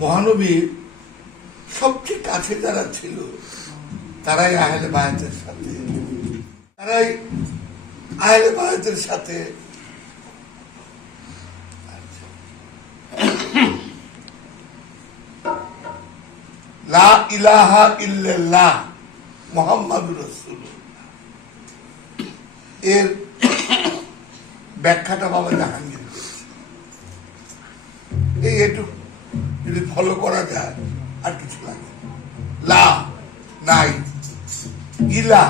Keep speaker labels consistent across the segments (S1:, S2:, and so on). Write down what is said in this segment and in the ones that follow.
S1: মহানবীর সবচেয়ে কাছে যারা ছিল, তারাই আহলে বায়াতের সাথে। তারাই আহলে বায়াতের সাথে লা ইলাহা ইল্লাল্লাহ মোহাম্মদুর রাসূলুল্লাহ। এর ব্যাখ্যাটা বাবা জাহাঙ্গীর। এই যদি ফলো করা যায় আর কিছু লাগে লা নাই ইলা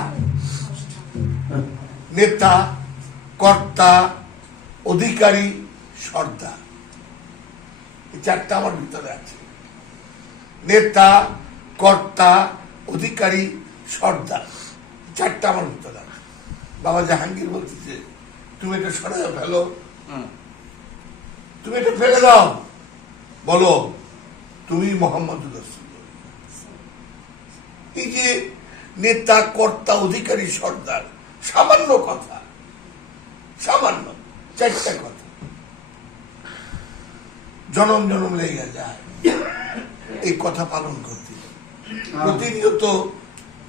S1: নেতা কর্তা অধিকারী সর্দার। এই চারটা আমার ভিতরে আছে। নেতা কর্তা অধিকারী সর্দার। চারটা আমার ভিতরে আছে। বাবা জাহাঙ্গীর বলতেছে তুমি এটা সরাই ফেলো। তুমি এটা ফেলে দাও। বলো তুমি মোহাম্মদ এই যে নেতা কর্তা অধিকারী সর্দার সামান্য কথা সামান্য চারটা কথা। জনম জনম লেগে যায়। এই কথা পালন করতে। প্রতিনিয়ত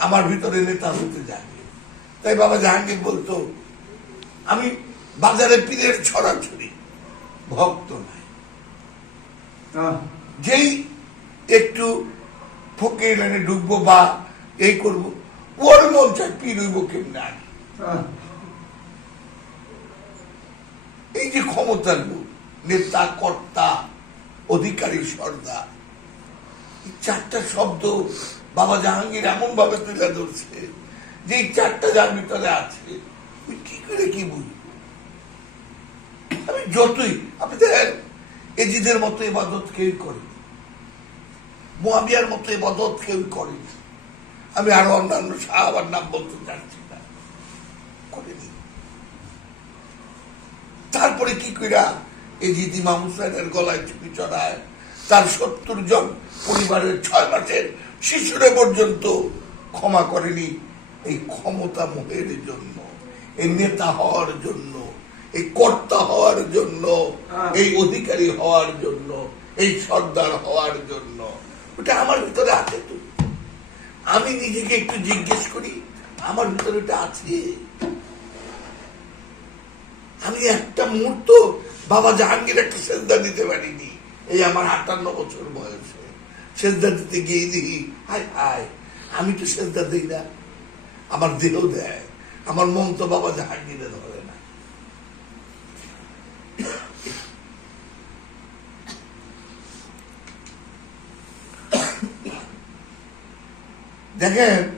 S1: আমার ভিতরে নেতা হতে যাবে তাই বাবা জাহাঙ্গীর বলতো আমি বাজারে পীরের ছড়াছড়ি ভক্ত নাই। যেই একটু ফকির লাইনে ঢুকবো বা এই করব, ওর মন চায় পীর হইব কেমনে? আগে এই যে ক্ষমতার লোক, নেতা, কর্তা, অধিকারী, সর্দার চারটা শব্দ বাবা জাহাঙ্গীর এমন ভাবে তুলে ধরছে যে এই চারটা যার ভিতরে আছে কি করে কি বুঝব? আমি যতই, আপনি দেখেন, এজিদের মতো এবাদত কেউ করে? মোয়াবিয়ার মতো এবাদত কেউ করে আমি আরও অন্যান্য সাহাবার নাম বলতে চাচ্ছি না। করেনি। তারপরে কি কইরা এই যে ইমাম হুসাইনের গলায় চুপি চড়ায় তার সত্তর জন পরিবারের ছয় মাসের শিশুরে পর্যন্ত ক্ষমা করেনি এই ক্ষমতা মোহের জন্য এই নেতা হওয়ার জন্য এই কর্তা হওয়ার জন্য এই অধিকারী হওয়ার জন্য এই সর্দার হওয়ার জন্য। ওটা আমার ভিতরে আছে তো আমি নিজেকে একটু জিজ্ঞেস করি, আমার ভিতরে ওটা আছে? আমি একটা মুহূর্ত বাবা জাহাঙ্গীর একটা সেজদা দিতে পারিনি। এই আমার আটান্ন বছর বয়সে। সেজদা দিতে গিয়ে দেখি হাই হাই আমি তো সেজদা দিই না। আমার দেহ দেয়, আমার মন তো বাবা জাহাঙ্গীরে ধরে না দেখেন,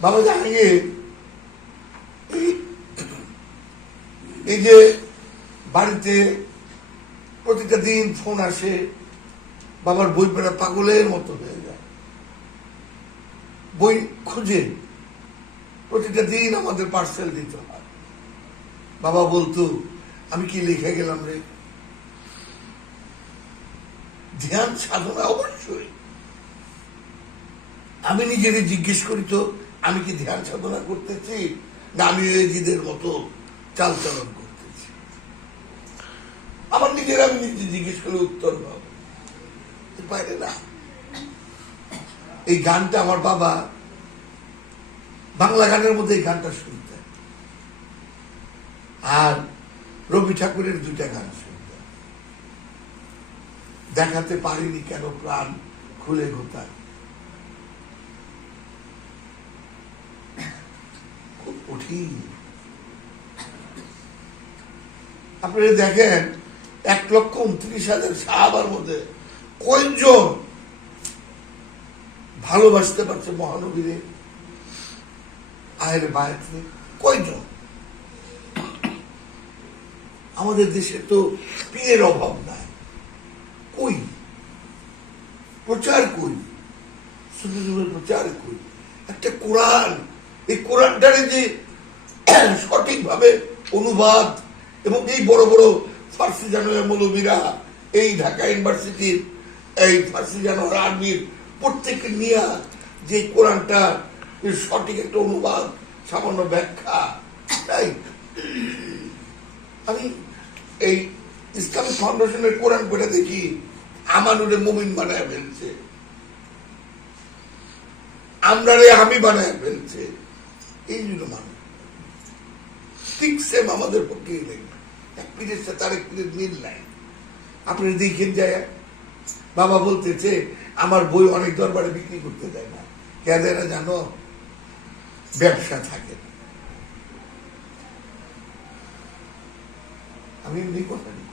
S1: বাবা জাহাঙ্গীর এই- যে বাড়িতে প্রতিটা দিন ফোন আসে, বাবার বই পড়া পাগলের মতো হয়ে যায়। বই খুঁজে প্রতিটা দিন আমাদের পার্সেল দিতে হয়। বাবা বলতো, আমি কি লিখে গেলাম রে? ধ্যান সাধনা অবশ্যই। আমি নিজেকে জিজ্ঞেস করি তো, আমি কি ধ্যান সাধনা করতেছি? না, আমি এজিদের মতো চালচলন করতেছি। আমার নিজের আমি নিজে জিজ্ঞেস করলে উত্তর পাবো। পারে না। এই গানটা আমার বাবা বাংলা গানের মধ্যে এই গানটা শুনতেন। আর রবি ঠাকুরের দুটা গান শুনতেন। দেখাতে পারিনি কেন প্রাণ খুলে গোতায় কঠিন আপনারা দেখেন, এক লক্ষ উনত্রিশ হাজার সাহাবার মধ্যে কয়জন ভালোবাসতে পারছে মহানবীরে? আয়ের বায়াতে কয়জন? আমাদের দেশে তো পীরের অভাব নাই। কই? প্রচার কই? সুন্দর প্রচার কই? একটা কোরআন, এই কোরআনটারে যে সঠিকভাবে অনুবাদ এবং এই বড় বড় ফার্সি জানোয়ার মৌলবীরা এই ঢাকা ইউনিভার্সিটির, এই ফার্সি জানোয়ার আর্মির প্রত্যেককে নিয়ে যে কোরআনটা সঠিক একটা অনুবাদ, সামান্য ব্যাখ্যা, তাই? আমি এই ইসলামিক ফাউন্ডেশনের কোরআন পড়ে দেখি, আমানুরে মুমিন বানায় ফেলছে। আমরা রে আমি বানায় ফেলছে। এই জন্য মানুষ। ঠিক সেম আমাদের পক্ষে লাগবে এক পীরের সাথে আরেক পীরের মিল নাই। আপনি দেখেন যায়, বাবা বলতেছে, আমার বই অনেক দরবারে বিক্রি করতে দেয় না। কেন না জানো? ব্যবসা থাকে। আমি এমনি কথা বলি।